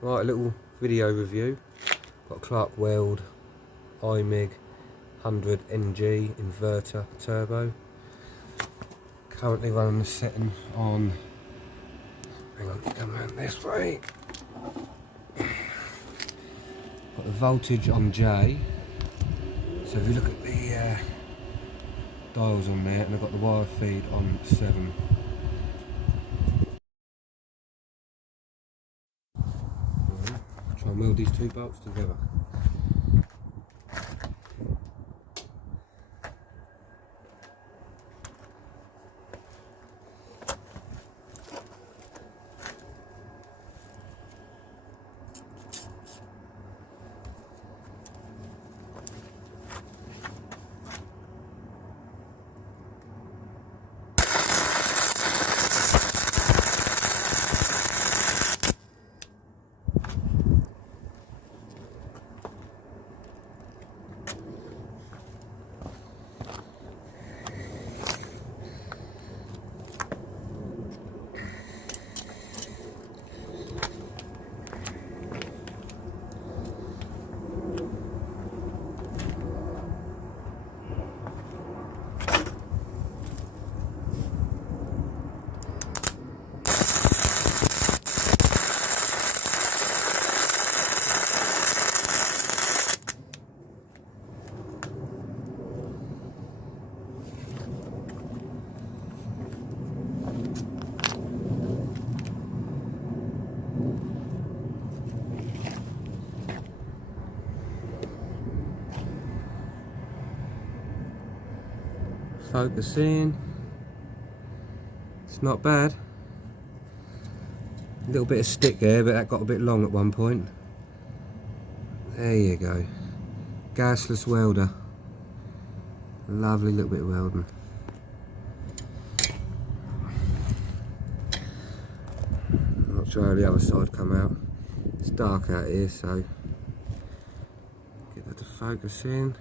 Right, a little video review. Got a Clarke Weld iMig 100 NG inverter turbo. Currently running the setting on, hang on, come around this way. Got the voltage on J. So if you look at the dials on there, and I've got the wire feed on 7. Try and weld these two bolts together. Focus in. It's not bad. A little bit of stick there, but that got a bit long at one point. There you go. Gasless welder. Lovely little bit of welding. Not sure how the other side come out. It's dark out here, so get that to focus in.